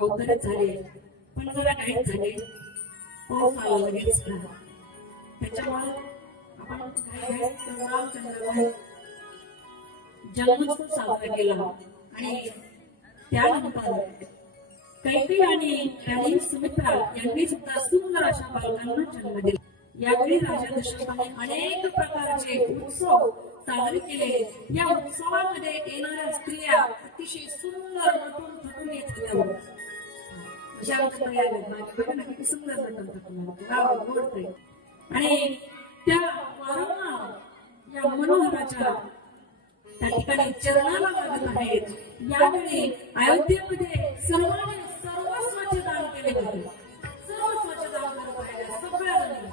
अवतरित झाले पण जरा काहीच झाले पाऊस आला लगेच त्याच्यामुळे आपण रामचंद्राचा जन्मोत्सव साजरा केला आणि त्यानंतर कैकेयी आणि राणी सुमित्रा यांनी सुद्धा सुंदर अशा बालकांना जन्म दिला। यावेळी राजा दशरथाने अनेक प्रकारचे उत्सव साजरे केले। या उत्सवामध्ये येणाऱ्या स्त्रिया अतिशय सुंदर नटून थटून येत होत्या। आणि त्या वारंवार या मनोहराच्या त्या ठिकाणी चरणाला लागत आहेत। यावेळी अयोध्येमध्ये सर्वांनी सर्वस्वाचे दान केले होते, सर्वस्वाचे दान करत आहेत सगळ्यांनी।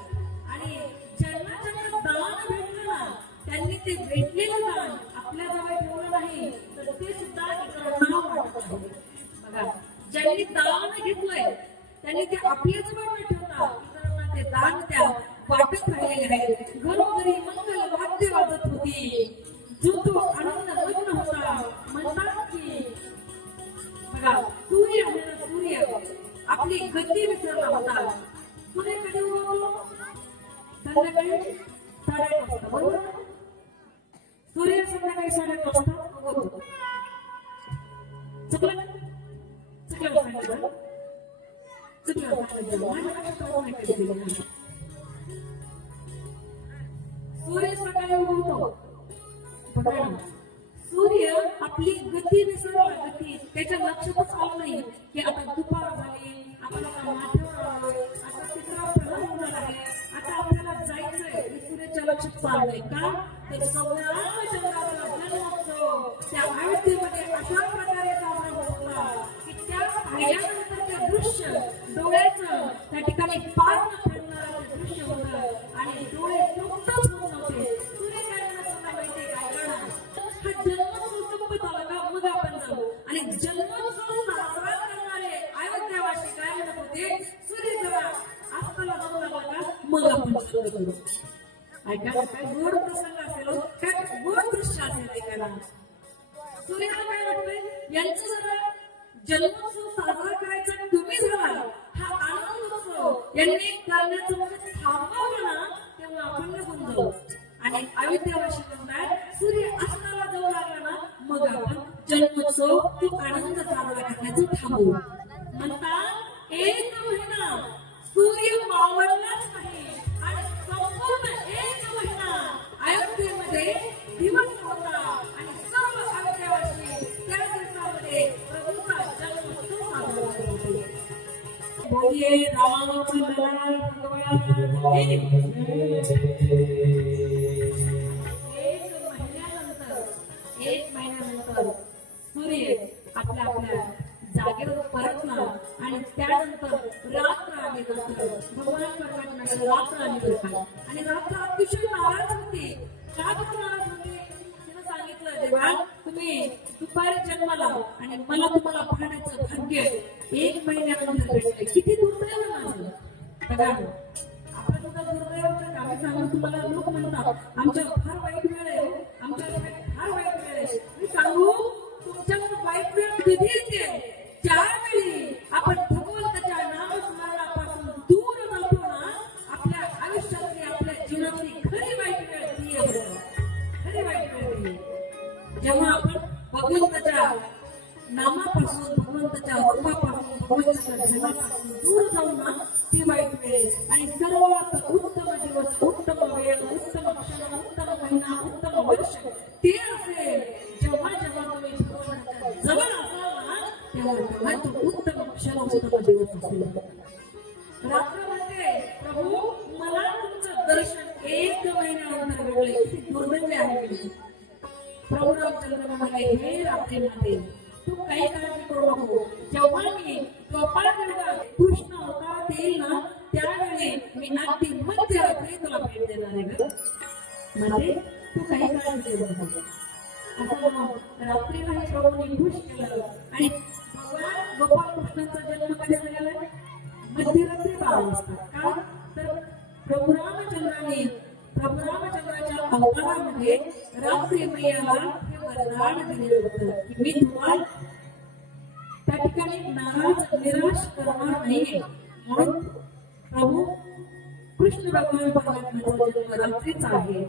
आणि ज्यांना ज्यांना दान भेटलं ना त्यांनी ते भेटलेलं दान आपल्या जवळ ठेवलं नाही तर ते सुद्धा इतरांना वाटत आहे। बघा, ज्यांनी दान घेतलंय त्यांनी ते आपल्या जवळ न ठेवता इतरांना ते दान त्या वाटत राहिलेले आहेत। घरोघरी मंगल वाद्य वाजत होती, जो तो आनंद लग्न होता। म्हणतात की बघा, सूर्य आहे ना, सूर्य आपली गती विसरला होता। सूर्य कधी उगवतो? संध्याकाळी 8:30 वाजता, बरोबर? सूर्य संध्याकाळी 8:30 वाजता उगवतो। चुकलं चुकलं सांगितलं चुकलं सांगितलं सूर्य सकाळी उगवतो। सूर्य आपली गती विसरला, गती त्याच्या लक्षातच आलं नाही की आता दुपार झाली, आपण आता माथ्यावर आलोय, आता तिसरा प्रहर होणार आहे, आता आपल्याला जायचंय। सूर्याच्या लक्षात आलं नाही का तर रामचंद्राचा जन्मोत्सव त्या अयोध्येमध्ये अशा प्रकारे साजरा होता की त्या पाहिल्यानंतर ते दृश्य डोळ्याचं त्या ठिकाणी पार न फिरणारं ते दृश्य होतं आणि डोळे तृप्तच होत नव्हते। सूर्य काय म्हणत माहिती काय करणार, हा जन्मोत्सव संपत आला का मग आपण जाऊ। आणि जन्मोत्सव साजरा करणारे अयोध्यावासी काय म्हणत होते, सूर्य जरा अस्ताला जाऊ लागला का मग आपण साजरा करू। ऐका, काय गोड प्रसंग असेल, काय गोड दृश्य असेल ऐकायला। सूर्याला काय वाटतंय, यांचं जरा जन्मोत्सव साजरा करायचा कमी झाला, हा आनंदोत्सव यांनी करण्याचं म्हणजे थांबवलं ना तेव्हा आपण निघून जाऊ। आणि अयोध्यावासी म्हणतात सूर्य अस्ताला जाऊ लागला ना मग आपण जन्मोत्सव तो आनंद साजरा करण्याचं थांबवू। म्हणतात 1 महिना सूर्य मावळलाच नाही आणि संपूर्ण 1 महिना अयोध्येमध्ये दिवस होता आणि सर्व अयोध्यावासी त्या दिवसामध्ये प्रभूचा जन्मोत्सव साजरा करत होते। बोलिये रामचंद्र भगवान एक महिन्यानंतर सूर्य आपल्या आपल्या जागेवर परतला आणि त्यानंतर रात्र आली। भगवान परमात्म्याने रात्र आली बरं आणि रात्र अतिशय नाराज होती। का नाराज होती? तिने सांगितलं, देवा तुम्ही दुपारी जन्माला आणि मला तुम्हाला पाहण्याचं भाग्य 1 महिन्यानंतर भेटले, किती दुर्दैव माझं। बघा, आपण सुद्धा दुर्दैव आम्ही सांगून तुम्हाला लोक म्हणतात आमच्यावर फार वाईट वेळ आहे, आमच्याकडे फार वाईट वेळ आहे। मी सांगू तुमच्यावर वाईट वेळ कधी येते, ज्यावेळी आपण भगवंताच्या नामस्मरणापासून दूर जातो ना, आपल्या आयुष्यातली आपल्या जीवनातली खरी वाईट वेळ ती आहे। खरी वाईट वेळ ती जेव्हा आपण भगवंताच्या नामापासून, भगवंताच्या रूपापासून, भगवंताच्या ध्यानापासून दूर जाऊ ना ती वाईट वेळ। आणि सर्वात उत्तम दिवस, उत्तम वेळ, उत्तम क्षण, उत्तम महिना, उत्तम वर्ष ते असेल जेव्हा जेव्हा तुम्ही भगवंताच्या जवळ असाल ना तेव्हा तो उत्तम क्षण, उत्तम दिवस असेल। रात्र म्हणते प्रभू मला तुमचं दर्शन 1 महिन्यानंतर घडलंय, किती दुर्दैव आहे। प्रभू रामचंद्र म्हणाले, हे रात्रीमध्ये तू काही काळजी करू नको. जेव्हा मी गोपाळगंगा कृष्ण अवतारात येईल ना, त्यावेळी मी अगदी मध्यरात्री तुला भेट देणार आहे ग. म्हणजे तू काही काळजी करू नको असं म्हणून रात्रीला हे प्रभूने खुश केलं. आणि भगवान गोपाळ कृष्णांचा जन्म कधी झालेला आहे? मध्यरात्री 12 वाजता. का तर प्रभू रामचंद्राच्या अवतारामध्ये रात्री मैयाला हे वरदान दिलेलं होतं की मी तुम्हाला त्या ठिकाणी निराश करणार नाहीये. म्हणून प्रभू कृष्ण भगवान परमात्म्याचा जन्म रात्रीचा आहे.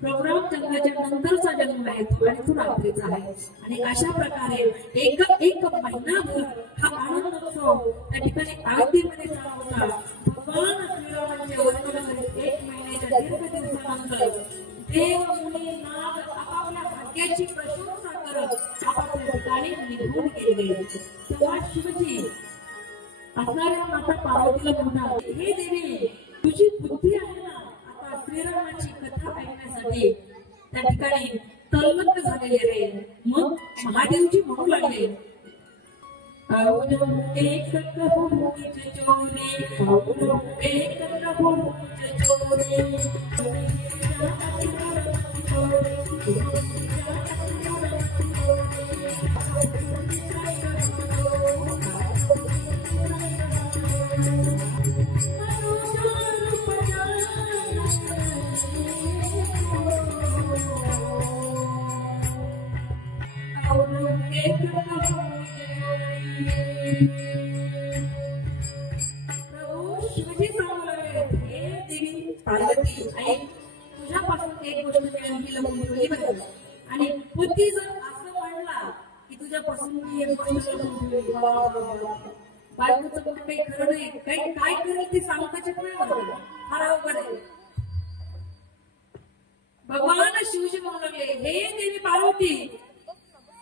प्रभू रामचंद्राच्या नंतरचा जन्म आहे तो, आणि तो रात्रीचा आहे. आणि अशा प्रकारे एक महिनाभर हा आनंदोत्सव त्या ठिकाणी अयोध्येमध्ये चालू होता. भगवान श्रीरामांच्या वर्तनामध्ये 1 महिन्याच्या दीर्घ दिवसानंतर देव मुनी नाग आपापल्या भाग्याची प्रशंसा करत आपापल्या ठिकाणी निघून गेले. तेव्हा शिवजी असणाऱ्या माता पार्वतीला म्हणाले, हे देवी तुझी बुद्धी आहे ना आता श्रीरामाची कथा ऐकण्यासाठी त्या ठिकाणी तल्लख झालेले आहे. मग महादेवजी म्हणू लागले, एक चोरी शिवजी सांगू लागले, हे देवी पार्वती आई तुझ्यापासून एक गोष्ट मी लपून ठेवली बरं. आणि बुद्धी जर असं म्हणला की तुझ्यापासून मी एक गोष्ट लपून ठेवली, बायकोचं पण काही खरं नाही. काही काय करेल ते सांगताच येत नाही बरोबर, फार अवघड आहे. भगवान शिवजी म्हणू लागले, हे देवी पार्वती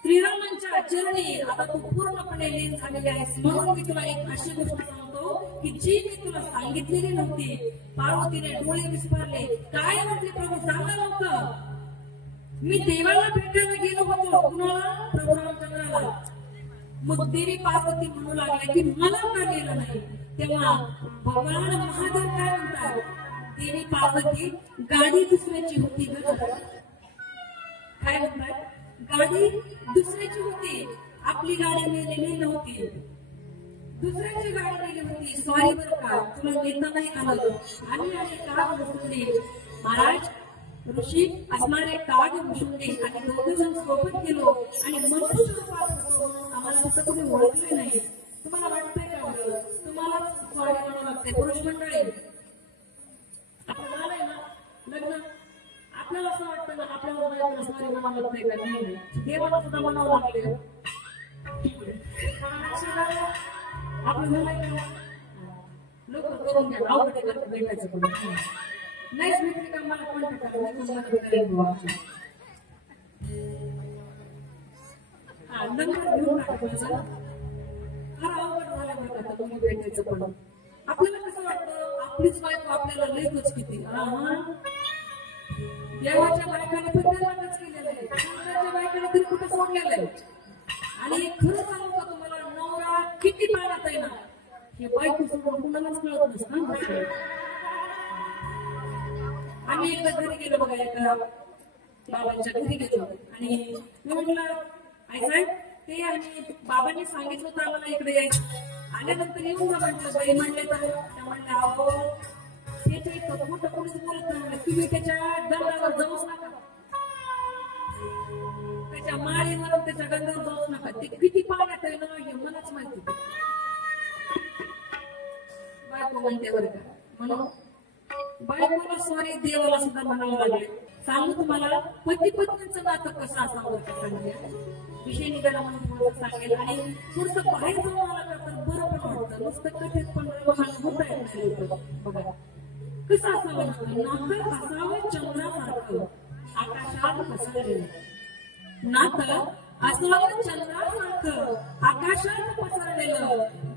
श्रीरामांच्या चरणी आता तू पूर्णपणे लीन झालेली आहेस. म्हणून मी तुला एक अशी गोष्ट सांगतो की जी मी तुला सांगितलेली नव्हती. पार्वतीने डोळे विस्फारले. काय म्हटले प्रभू सांगा नव्हतं. मी देवाला भेटायला गेलो होतो. कुणाला? प्रभू रामचंद्राला. मग देवी पार्वती म्हणू लागले की मला का गेलं नाही. तेव्हा भगवान महादेव काय म्हणतात, देवी पार्वती गाडी दुसऱ्याची होती ग. काय म्हणतात, गाडी दुसऱ्याची होती, आपली गाडी नेलेली नव्हती. दुसऱ्याची गाडी नेली होती. सॉरी बर का, तुला नेता नाही आलं. आम्ही काग भुसुंडी महाराज ऋषी असणारे काग भुसुंडी आणि 2 जण सोबत गेलो आणि मनुष्य रूपात होतो. आम्हाला तिथं कोणी ओळखले नाही. तुम्हाला वाटतंय का बरं, तुम्हाला सॉरी म्हणावं लागते. पुरुष मंडळी आपलं झालंय ना लग्न, आपल्याला असं वाटतं ना आपल्याला बायकोला सॉरी म्हणावं लागतंय का? नाही, देवाला सुद्धा म्हणावं लागले. आपलं झालंय का? लोक करून घ्या, अवघड भेटायचं पण नाहीच भेटली का मला कॉन्टॅक्ट करा. नंबर घेऊन टाकायचं. फार अवघड झालं बरं का तुम्ही भेटायचं. पण आपल्याला कसं वाटतं, आपलीच बायको आपल्याला लयच किती. देवाच्या बायकाने पण देवालाच केलेलं आहे, देवाच्या बायकाने तरी कुठं सोडलेलं आहे. आणि खरं सांगू का तुम्हाला, नवरा किती पाण्यात आहे ना, हे बायको सोडून कुणालाच कळत नसतं. आम्ही एकदा घरी गेलो बघा, एका बाबांच्या घरी गेलो आणि मी म्हटलं आई साहेब ते आणि बाबांनी सांगितलं होतं आम्हाला इकडे यायचं. आल्यानंतर येऊन जा म्हटलं. बाई म्हणले तर त्या म्हणल्या, अहो त्याच्या इतकं मोठं कोणीच बोलत नाही, तुम्ही त्याच्या गंधावर जाऊच नका, त्याच्या माळीवर त्याच्या गंधावर जाऊच नका. ते किती पाण्यात आहे ना हे मलाच माहिती. बायको म्हणते बरं का. म्हणून बायकोला सॉरी देवाला सुद्धा म्हणावं लागले. सांगू तुम्हाला पती पत्नीचं नातं कसं असावं सांगते. विषय निघाला म्हणून थोडं सांगेल आणि थोडस बाहेर जाऊन आला तर बरं पण वाटतं. नुसतं कथेत पण होता येत नाही. बघा कसं असावं नातं, असावं चंद्रासारखं आकाशात पसरलेलं. नातं असावं चंद्रासारखं आकाशात पसरलेलं.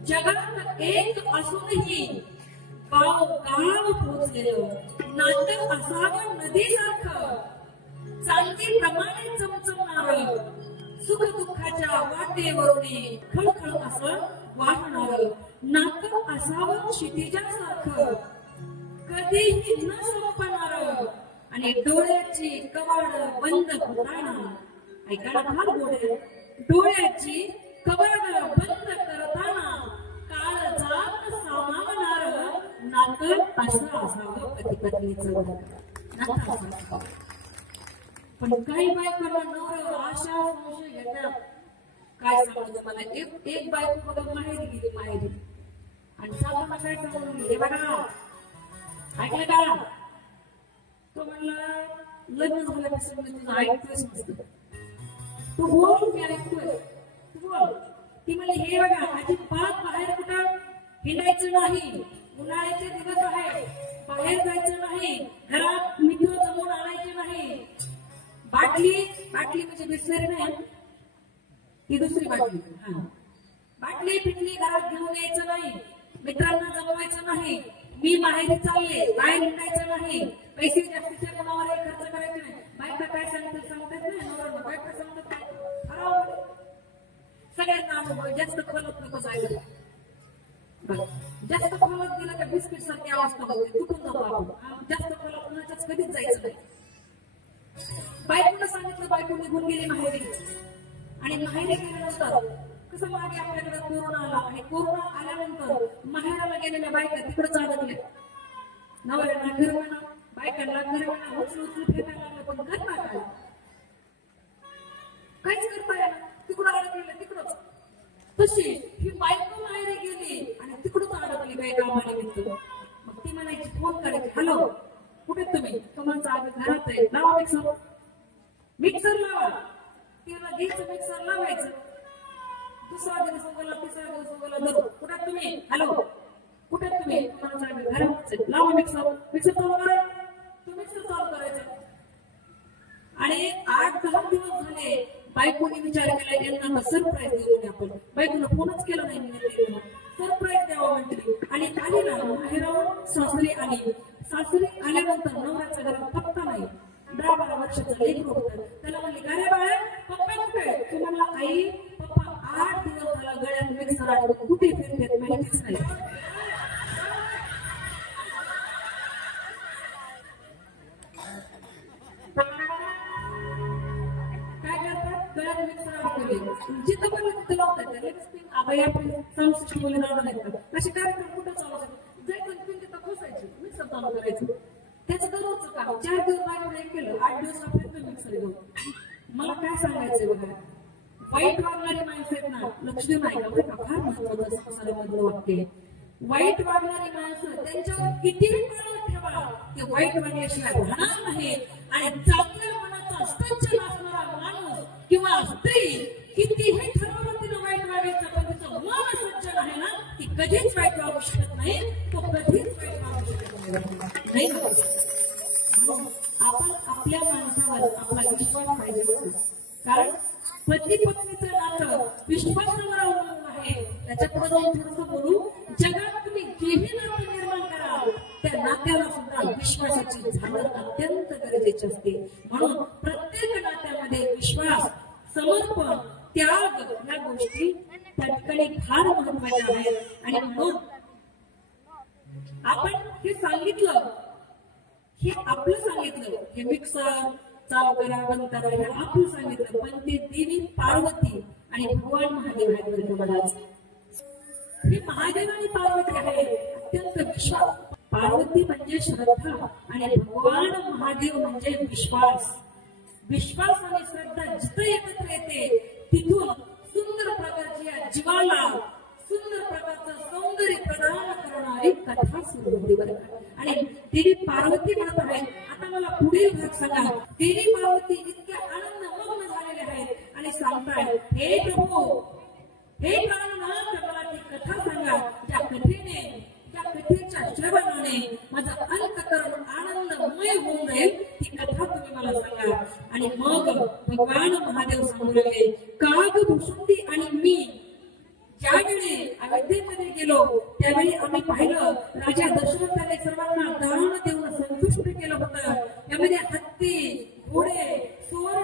जगात एक असूनही गाव गाव पोचलेलं. नातं असावं नदीसारखं मालतीप्रमाणे चमचमणार, सुख दुःखाच्या वाटेवरून खळखळ असं वाहणार, नाक असावं क्षितिजासारखं कधीही न संपणार, आणि डोळ्याची कवाड बंद करताना, ऐकायला फार गोड आहे, डोळ्याची कवाड बंद करताना काळजात सामावणार, नातं असं असावं पती पत्नीचं नातं असावं. पण काही बायकांना नवऱ्यावर आशा संशय घेतात. काय सांगतो मला, एक बायको बघा माहेरी गेली, माहेरी आणि सासूला काय सांगून हे बघा ऐकलं का, तो म्हणला लग्न झाल्यापासून मी तुझं ऐकतोयच नसतं, तू बोल मी ऐकतोय, तू बोल. ती म्हणली हे बघा अजिबात बाहेर कुठं हिंडायचं नाही, उन्हाळ्याचे दिवस आहे, बाहेर जायचं नाही, घरात मित्र जमून आणायचे नाही, बाटली बाटली म्हणजे बिसलेरी नाही, ती दुसरी बाटली, हा बाटली पिटली घरात घेऊन यायचं नाही, मित्रांना जमवायचं नाही, मी माहेरी चालले, बाहेर हिंडायचं नाही, पैसे जास्तीच्या कोणावर खर्च करायचे नाही. बायका काय सांगतात नाही, नवरा बायका सांगतात काय, सगळ्यांना अनुभव, जास्त खोलत नको जायला, जास्त खोलत गेलं का बिस्किट सारखी अवस्था होते, तुटून जातो आपण, जास्त खोलत कुणाच्याच कधीच जायचं नाही. बायकोनं सांगितलं, बायको निघून गेली माहेरी, आणि माहेरी गेल्यानंतर कसं मागे आपल्याकडे कोरोना आला, आणि कोरोना आल्यानंतर माहेराला गेलेल्या बायका तिकडे अडकल्या, नवऱ्यांना गरवाना, बायकांना गरवाना, उचलून फेकायला लागलं, पण करणार काय, काहीच करता येणार, तिकडं अडकलेलं तिकडच. तशी ही बायको माहेरी गेली आणि तिकडच अडकली काही कामानिमित्त. मग ती म्हणायची, फोन करायची, हॅलो कुठे तुम्ही, तुम्हाला आम्ही घरात आहे, लावा मिक्सर, मिक्सर लावा, तिला घ्यायचं मिक्सर लावायचं, दुसरा दिवस बोला, तिसरा दिवस बोला, धरू कुठे तुम्ही, हॅलो कुठे तुम्ही, तुम्हाला आम्ही घरातच आहे, लावा मिक्सर, मिक्सर चालू करा, तो मिक्सर चालू करायचा. आणि 8-10 दिवस झाले, बायकोने विचार केला यांना सरप्राईज देऊ आपण, बायकोनं फोनच केला नाही, सरप्राईज द्यावा म्हणते, आणि आली ना माहेरावर सासरी आली, सासरी आल्यानंतर नवऱ्याच्या घरात पत्ता नाही, 10-12 वर्षाचं लेकरं होतं, त्याला म्हणली काय रे बाळा पप्पा कुठे, तू म्हणला आई पप्पा 8 दिवस झाला गळ्यात मिक्सर आले, कुठे फिरतात माहितीच नाही. जिथं पण तिथं लावतात, आपण 67 मुली लावणार नाही, असे कार्यक्रम कुठं चालवतात, जायचं तिथं खोसायचे, मिक्सर चालू करायचं, त्याचं दररोजचं काम. 4 दिवस बायकोनं एक केलं, 8 दिवस आपण मिक्सर घेऊन. मला काय सांगायचंय बघा, वाईट वागणारी माणसं आहेत ना, लक्ष देऊ नाही का, बरं का, फार महत्वाचं संसारामधलं वाक्य. वाईट वागणारी माणसं त्यांच्यावर कितीही पाळत ठेवा, ते वाईट वागल्याशिवाय राहणार नाही. आणि चांगल्या मनाचा सज्जन असणारा माणूस किंवा स्त्री कितीही ठरवलं तिनं वाईट वागायचं, पण तिचं मन सज्जन आहे ना, ती कधीच वाईट वागू शकत नाही, तो कधीच वाईट वागू शकत नाही. आपण आपल्या माणसावर आपला विश्वास पाहिजे, कारण पती पत्नीचं नातं विश्वासावर अवलंबून आहे. त्याच्या पुढे जाऊन थोडंसं बोलू, जगात तुम्ही जेही नातं निर्माण कराल त्या नात्याला सुद्धा विश्वासाची झाड अत्यंत गरजेची असते. म्हणून प्रत्येक नात्यामध्ये विश्वास, समर्पण, त्याग या गोष्टी त्या ठिकाणी फार महत्वाच्या आहेत. आणि म्हणून आपण हे सांगितलं, हे आपलं सांगितलं, हे मिक्सर चालू करा बंद करा हे आपलं सांगितलं, पण ते देवी पार्वती आणि भगवान महादेव आहेत. तुम्हालाच हे महादेव आणि पार्वती आहे अत्यंत विश्वास. पार्वती म्हणजे श्रद्धा आणि भगवान महादेव म्हणजे विश्वास. विश्वास आणि श्रद्धा जिथे एकत्र येते तिथून सुंदर प्रकारची या जीवाला सुंदर प्रकारचं सौंदर्य प्रदान करणारी कथा सुरू होती बरं. आणि देवी पार्वती म्हणत आहे, आता मला पुढील भाग सांगा. देवी पार्वती इतक्या आनंद मग्न झालेले आहेत आणि सांगताय, हे प्रभू, हे प्राणनाथ, मला ती कथा सांगा, ज्या कथेने, ज्या कथेच्या श्रवणाने माझं अंतःकरण आनंदमय होऊन जाईल, ती कथा तुम्ही मला सांगा. आणि मग भगवान महादेव सांगू लागले, काग भुसुंडी आणि मी ज्यावेळी अयोध्येमध्ये गेलो त्यावेळी आम्ही पाहिलं, राजा दशरथाने सर्वांना दान देऊन संतुष्ट केलं होतं. यामध्ये हत्ती, घोडे, सोर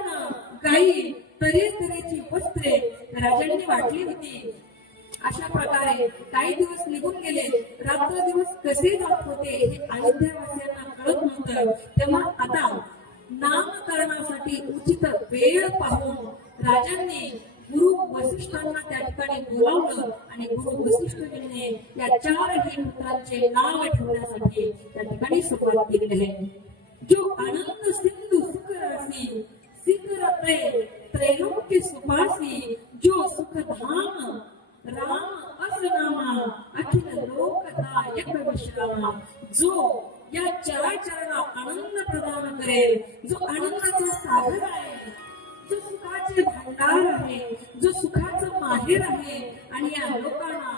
काही तऱ्हेतऱ्हेची वस्त्रे राजांनी वाटली होती. अशा प्रकारे काही दिवस निघून गेले. रात्र दिवस कसे जात होते हे अयोध्यावासियांना कळत नव्हतं. तेव्हा आता नामकरणासाठी उचित वेळ पाहून राजांनी गुरु वसिष्ठांना त्या ठिकाणी बोलावलं आणि गुरु वसिष्ठांनी या चारही पुत्रांचे नाव ठेवण्यासाठी त्या ठिकाणी सुरुवात केली आहे. जो आनंद सिंधू सुख रासी सिख त्रैलोक्य सुपासी जो सुखधाम राम असनामा अखिल लोकदायक विश्रामा. जो या चराचरांना आनंद प्रदान करेल, जो आनंदाचा सागर आहे, जो सुखाचे भंडार आहे, जो सुखाचं माहेर आहे आणि या लोकांना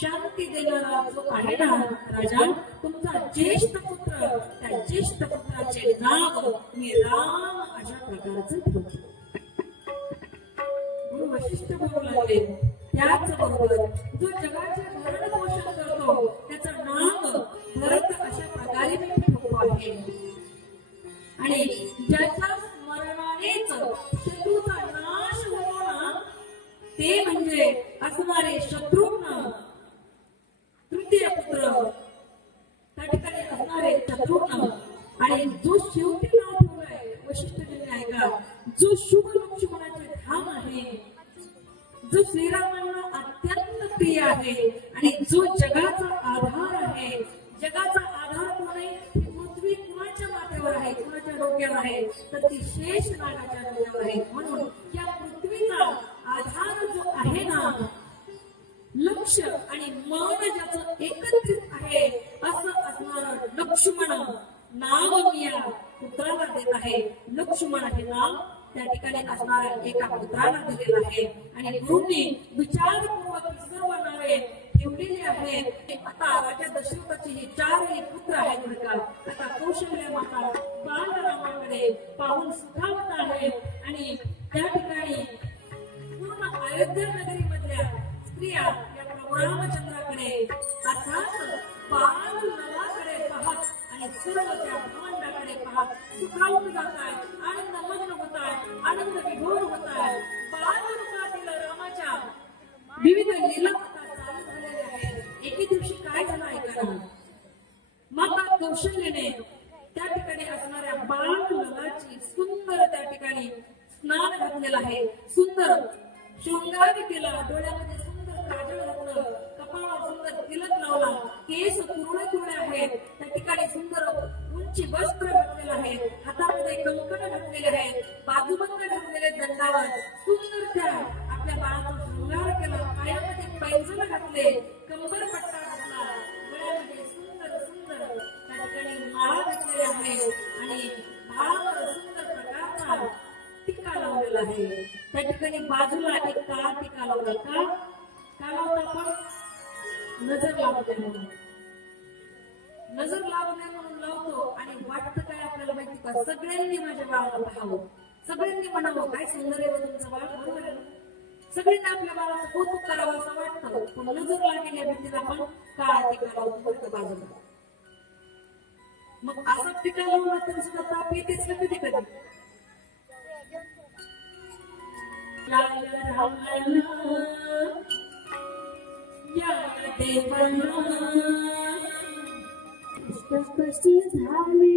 शांती देणारा जो आहे ना राजा, तुमचा ज्येष्ठ पुत्र, त्या ज्येष्ठ पुत्राचे नाव मी राम अशा प्रकारचं ठेवतो. गुरु वशिष्ठ बोलू लागले. त्याचबरोबर जो जगाचे भरण पोषण करतो त्याचं नाव भरत अशा प्रकारे मी ठेवतो आहे. आणि ज्याच्या स्मरणानेच शत्रूचा नाश होतो ना ते म्हणजे असणारे शत्रुघ्न तृतीय पुत्र, त्या ठिकाणी असणारे शत्रुघ्न. आणि जो शेवटी नाव ठेवलाय वशिष्ठजींनी ऐका, जो शुभ लक्ष्मणाचे धाम आहे, जो श्रीरामांना अत्यंत प्रिय आहे आणि जो जगाचा आधार आहे. जगाचा आधार कोण आहे? पृथ्वी कुणाच्या माथ्यावर आहे, कुणाच्या डोक्यावर आहे? तर ती शेष नागाच्या डोक्यावर आहे. म्हणून या पृथ्वीचा आधार जो आहे ना, लक्ष आणि मन ज्याचं एकत्रित आहे असं असणारं लक्ष्मण नाव मी या पुत्राला देत आहे. लक्ष्मण हे नाव त्या ठिकाणी असणाऱ्या एका पुत्राला दिलेलं आहे. आणि गुरुंनी विचारपूर्वक सर्व नावे ठेवलेली आहेत. आता राजा दशरथाची ही चारही पुत्र आहेत बरं का. आता कौशल्य माता बालरामाकडे पाहून सुखावत आहे आणि त्या ठिकाणी पूर्ण अयोध्या नगरी मधल्या स्त्रिया या प्रभू रामचंद्राकडे अर्थात बालललाकडे पाहत आणि सर्व त्या भवंडाकडे पाहत सुखावून जात आहेत, आनंदमग्न होत आहेत, आनंद विभोर होत आहेत. बालरूपातील रामाच्या विविध लीला आता चालू झालेल्या आहेत. एके दिवशी काय झालं ऐका ना. माता कौशल्याने त्या ठिकाणी असणाऱ्या बालललाची सुंदर त्या ठिकाणी स्नान घातलेलं आहे, सुंदर शृंगार केला, डोळ्यामध्ये सुंदर काजळ घातलं, कपाळावर सुंदर तिलक लावला, केस कुरळे कुरळे आहेत, त्या ठिकाणी सुंदर उंची वस्त्र घातलेलं आहे, हातामध्ये कंकण घातलेले आहेत, बाजूबंद घातलेले दंडावर सुंदर त्या आपल्या बाळाचा शृंगार केला, पायामध्ये पैंजण घातले, कंबर पट्टा घातला, गळ्यामध्ये सुंदर सुंदर त्या ठिकाणी माळा घातलेल्या आहेत आणि भावावर सुंदर प्रकारचा टीका लावलेला आहे. त्या ठिकाणी बाजूला एक काळा टीका लावला. का लावला आपण? नजर लावते म्हणून. नजर लावू नये म्हणून लावतो. आणि वाटतं काय आपल्याला माहिती का, सगळ्यांनी माझ्या बाळाला पाहावं, सगळ्यांनी म्हणावं काय सुंदर आहे तुमचं बाळ, बरोबर आहे. सगळ्यांनी आपल्या बाळाचं कौतुक करावं असं वाटतं. पण नजर लागेल या व्यक्तीला आपण काळा टीका लावतो बाजूला. मग असा टीका लावला तर सुद्धा ताप येतेच ना कधी कधी. या देवाला कशी झाली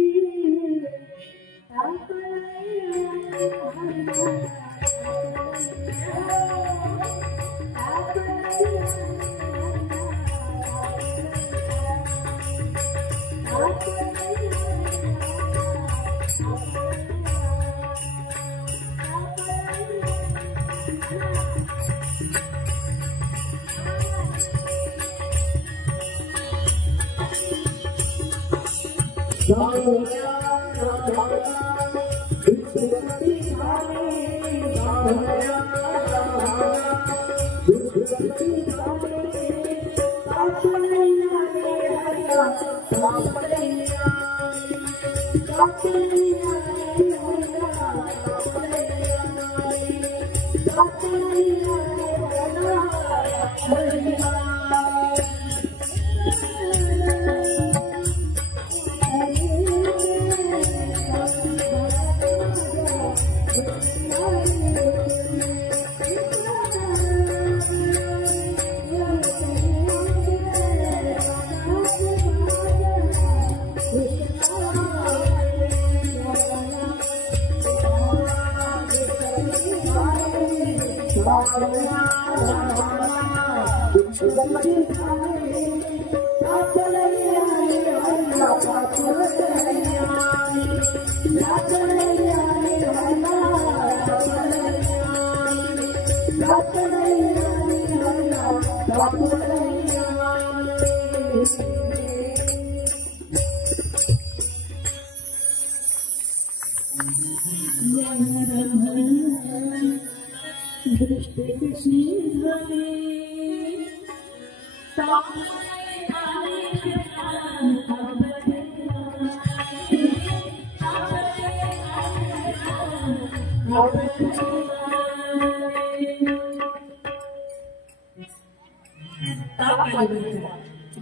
Oh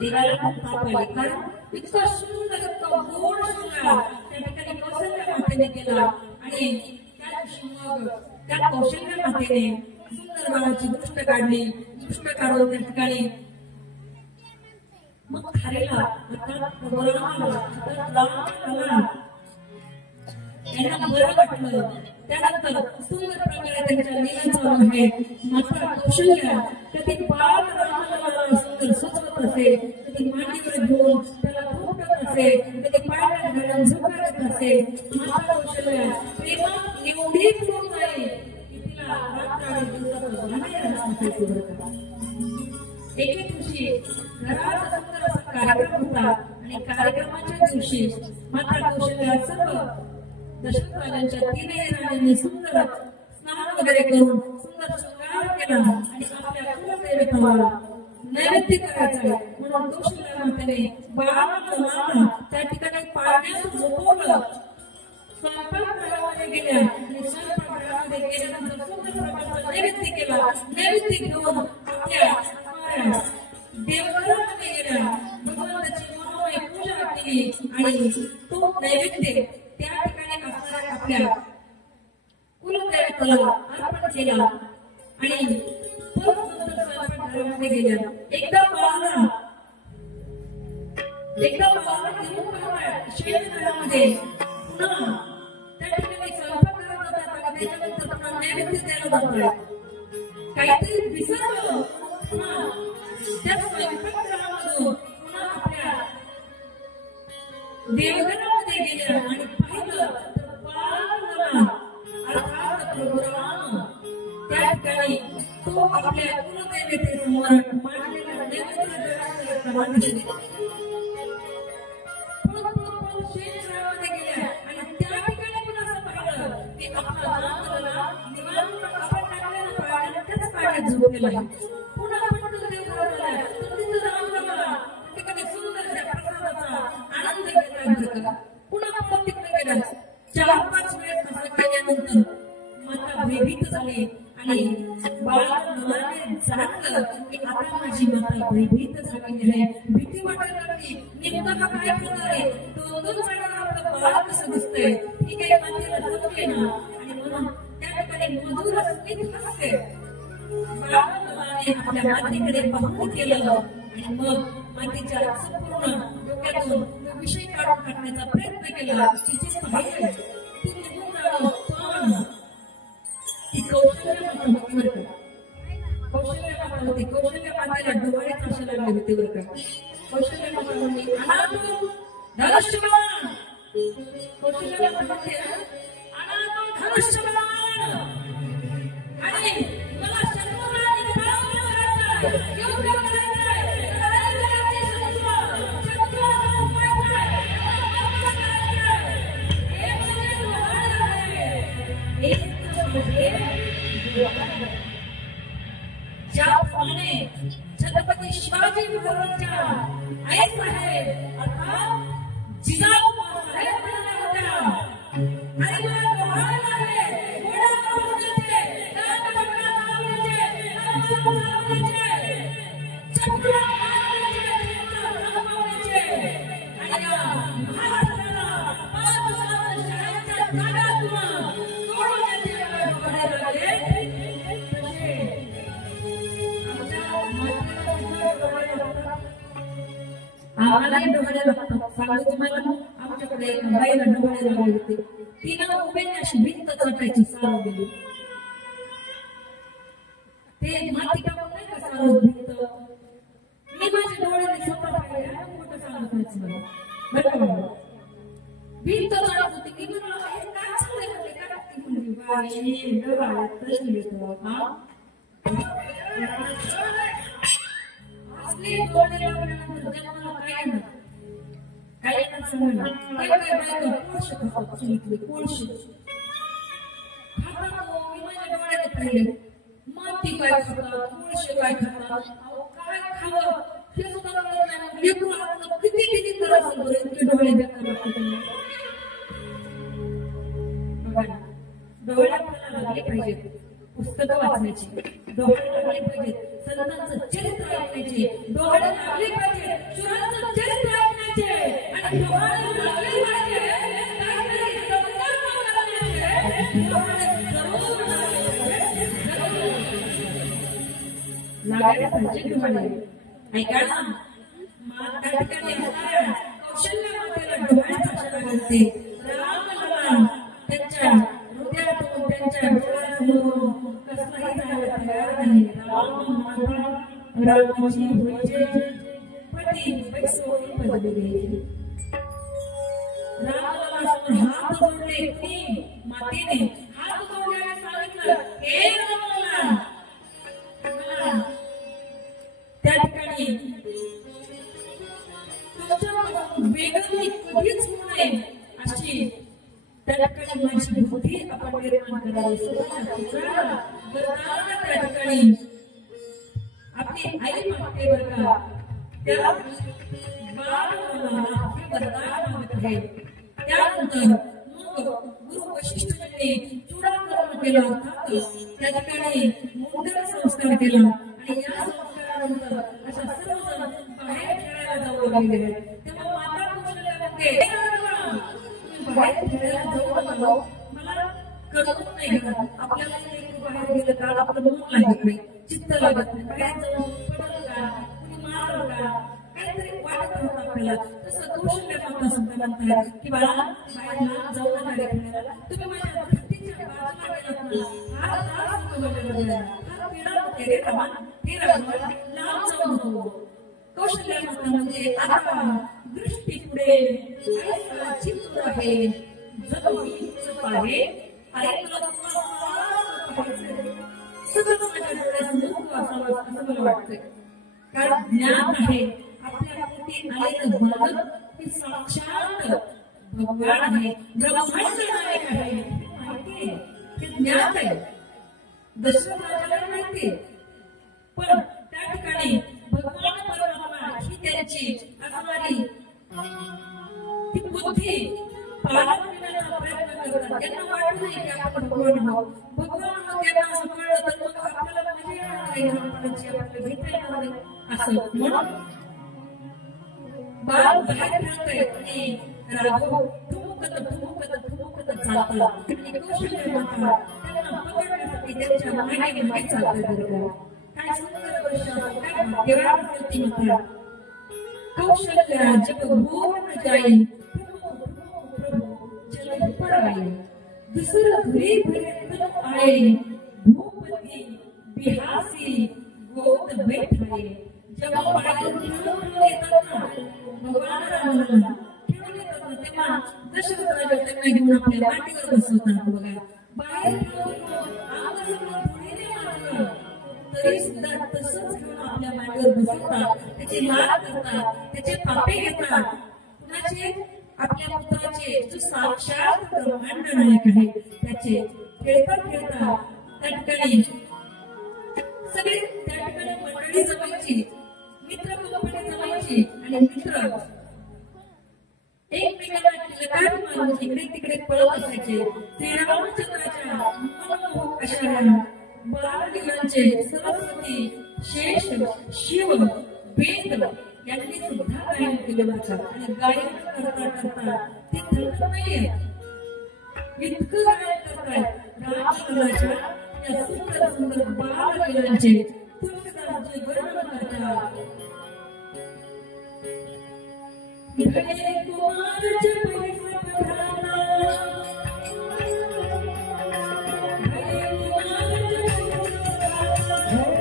देवाला ताप आले कारण इतका सुंदर इतका गोड शृंगार त्या ठिकाणी कौशल्य मातेने केला आणि त्या दिवशी मग त्या कौशल्य मातेने सुंदर बाळाची दृष्ट काढली दृष्ट काढून त्या ठिकाणी मग खारीला अर्थात बलरामाला त्यांना बरं वाटलं त्यानंतर सुंदर प्रकारे त्यांच्या लीला चालू आहे मात्र कौशल्य कधी बाळ रामाला सुंदर सजवत असे कधी मांडीवर घेऊन त्याला झोपत असे कधी पायात घालून झोपत असे मात्र कौशल्य प्रेमात एवढी करून जाईल की तिला रात्र आणि दिवसाचं बाहेर असायचं. एके दिवशी घरात सुंदर असा कार्यक्रम होता आणि कार्यक्रमाच्या दिवशी मात्र कौशल्य सर्व दशरथ राजांच्या तीनही राजांनी सुंदर स्नान वगैरे करून सुंदर शृंगार केला आणि आपल्या कुलदेवताला नैवेद्य करायचा म्हणून कौशल्य मातेने बाळाला त्या ठिकाणी पाण्यात झोपवलं. स्वयंपाकघरामध्ये गेल्या आणि स्वयंपाकघरामध्ये गेल्यानंतर सुंदर प्रकारचा नैवेद्य केला. नैवेद्य घेऊन आपल्या देवघरामध्ये गेल्या भगवंताची मनोमय पूजा केली आणि तो नैवेद्य त्या ठिकाणी असणाऱ्या आपल्या कुलदेवताला अर्पण केला आणि स्वयंपाकघरामध्ये गेल्या. एकदा बाळाला शयनघरामध्ये पुन्हा त्या ठिकाणी स्वयंपाकघरात जातात आणि त्याच्यानंतर पुन्हा नैवेद्य द्यायला जातात. काहीतरी विसरलं पुन्हा त्या स्वयंपाकघरामधून पुन्हा आपल्या देवघरामध्ये गेल्या आणि पाहिलं तर बाळाला अर्थात प्रभू राम त्या ठिकाणी तो आपल्या कुलदेवतेसमोर मांडलेला नैवेद्य मांडले शयनघरामध्ये गेल्या आणि त्या ठिकाणी पुन्हा असं पाहिलं की आपला रामलला निवांत आपण टाकलेला पाण्यात त्याच पाण्यात झोपलेला आहे. पुन्हा आपण देवघरात आल्या तर तिथं रामलला ठिकाणी सुंदर त्या प्रसादाचा आनंद घेतला. पुन्हा आपण तिकडे गेला 4-5 वेळेस असं केल्यानंतर माता भयभीत झाली आणि बाळाने जाणलं की आता माझी माता भयभीत झालेली आहे. भीती वाटायला लागली. नेमकं काय प्रकारे 2-2 वेळा आपलं बाळ कसं दिसतंय ही काही मातेला जमले ना आणि म्हणून त्या ठिकाणी मधुर संगीत हास्य बाळाने आपल्या मातेकडे पाहून केलं आणि मग मातेच्या संपूर्ण डोक्यातून तो विषय काढून टाकण्याचा प्रयत्न केला. तिचे पाहिले ती निघून जाणं पण ती कौशल्य माता होती बरं का. कौशल्य माता होती. कौशल्य मातेला डोळे कसे लागले होते बरं का. कौशल्य माता म्हणली अनाथो धनुष्यबाण. कौशल्य माता म्हणते अनाथो धनुष्यबाण आणि मला शत्रूला निघावून करायचं योग्य करायचं ज्याप्रमाणे छत्रपती शिवाजी महाराजांच्या आईसाहेब अर्थात जिजाऊ साहेब होत्या आणि मला दोहायला आहे घोडा मारण्याचे दांडपट्टा मारण्याचे चक्र मारण्याचे आणि महाराष्ट्राला 5 शाळेच्या जागातून आम्हालाही डोळे लागतात. सांगू तुम्हाला आमच्याकडे एक बाईला डोळे लागले होते. तिनं उभेने अशी भिंत चटायची चालू गेली. ते माती टाकून नाही का सारं भिंत मी माझ्या डोळ्याने स्वतः पाहिले आणि मोठं सांगत नाही बरं भिंत चालत होती की मला काय चाललंय म्हणजे काय ती म्हणली बाई डोळ्यात तशी येतो हा असले डोळे लागल्यानंतर जन्माला काय ना काही समजलं काय काय बायका कोळशी खातात चुलीतले कोळशी खातात मी माझ्या डोळ्याने पाहिले माती काय खातात कोळशी काय खातात काय खावं हे सुद्धा कळत नाही लेकरू आपलं किती किती करत असेल बरं इतके डोळे बेकार लागतात बघा डोळे आपल्याला लागले पाहिजेत पुस्तकं वाचण्याची डोळे लागले पाहिजेत संतांचं चरित्र ऐकण्याचे डोळे लागले पाहिजेत शुरांचं चरित्र ऐकण्याचे आणि डोळे लागले पाहिजे काहीतरी संकल्प करण्याचे जरूर लागायला पाहिजे डोळे ऐका ना त्या ठिकाणी कौशल्य मातेला डोळ्याचा चला घालते राम त्यांच्या हृदयातून त्यांच्या डोळ्यासमोरून कसलाही जायला तयार नाही रामाची होईचे पती बैसोई पदवी घ्यायची रामाला हात जोडले की मातेने हात जोडल्याने सांगितलं हे रामाला त्या ठिकाणी वेगळी कधीच होऊ नये अशी त्या ठिकाणी माझी बुद्धी आपण निर्माण करावी त्या ठिकाणी आपली आई मागते बरं का त्या वरदान मागत आहे त्यानंतर मग गुरु वशिष्ठांनी चूडाकरण केला त्या ठिकाणी मुंडन संस्कार केला आणि या संस्कारानंतर अशा सर्वजण बाहेर खेळायला जाऊ लागले तेव्हा माता कौशल्या म्हणते बाहेर खेळायला जाऊ नका मला करमत नाही घरात आपल्याला बाहेर गेलं का आपलं मन लागत नाही चित्त लागत नाही बाहेर जाऊन पडल का कुणी मारल का काहीतरी वाटत राहत आपल्याला तसं कौशल्य माता सुद्धा म्हणतात की बाळा बाहेर लांब जाऊ नका रे खेळायला तुम्ही माझ्या भक्तीच्या बाजूला गेलात ना हा त्रास होतो हा पीडा होते रे रमण हे रमण लांब जाऊ नको कौशल्य माता म्हणजे आता दृष्टी पुढे चित्त आहे जगीच आहे आणि सगळं माझ्या डोळ्यासमोर असावं असं मला वाटतंय कारण ज्ञान आहे आपल्या पोटी आलेलं बालक हे साक्षात भगवान आहे ब्रह्मांड नायक आहे माहिती आहे हे ज्ञान आहे दशरथ राजाला माहिती आहे पण त्या ठिकाणी भगवान परमात्मा ही त्यांची असणारी ती बुद्धी पालन करण्याचा प्रयत्न करतात त्यांना वाटत नाही की आपण भगवान आहोत भगवान आहोत त्यांना असं कळलं तर मग आपल्याला मजा येणार नाही लहानपणाची आपल्याला घेता येणार नाही असं म्हणून बाळ बाहेर खेळतंय आणि राघव ठुमुकत चालतात आणि कौशल्य माता त्यांना पकडण्यासाठी त्यांच्या मागे मागे चालतात बरोबर काय सुंदर गोष्ट काय भाग्यवान असेल ती माता कौशल्य जब भूल जाए चल पर आए दूसरा घरी भरे आए भूपति बिहासी गोद बैठाए जब बाळाला खेळून येतात ना भगवान रामाला खेळून येतात ना तेव्हा दशरथ राजा त्यांना घेऊन आपल्या मांडीवर बसवतात बघा बाहेर तरी सुद्धा तसंच घेऊन आपल्या मांडीवर बसवतात त्याची लाड करतात त्याचे पापे घेतात कुणाचे आपल्या पुत्राचे जो साक्षात ब्रह्मांड नायक आहे त्याचे खेळता खेळता त्या ठिकाणी सगळे त्या ठिकाणी मंडळी जमायची मित्र कंपनी जमायची आणि मित्र एकमेकांना लकार मारून इकडे तिकडे पळत असायचे श्रीरामचंद्राच्या मनमोहक अशा बाललीलांचे सरस्वती शेष शिव वेद यांनी सुद्धा गायन केलं होतं आणि गायन करता करता ते थकत नाहीये इतकं गायन करतायत रामचंद्राच्या या सुंदर सुंदर बाललीलांचे तुलसीदासजी वर्णन करतात भले कुमार जब पधारा भले कुमार जब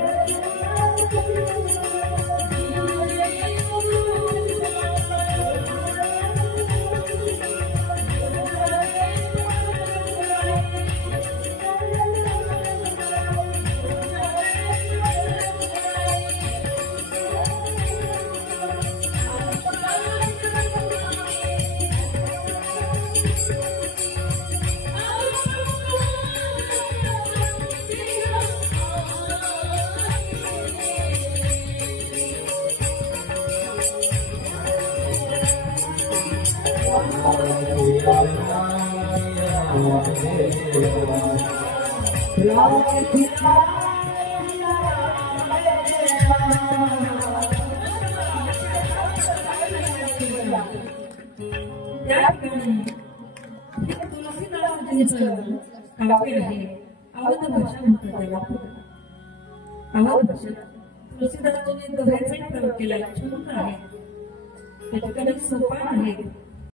त्या ठिकाणी तुलसीदासजींचं काव्य आहे. अवध भाषा म्हणतात त्याला. अवध भाषा तुलसीदासजींनी दोह्याचा प्रयोग केला. सुंदर आहे. त्या ठिकाणी सोपान आहे.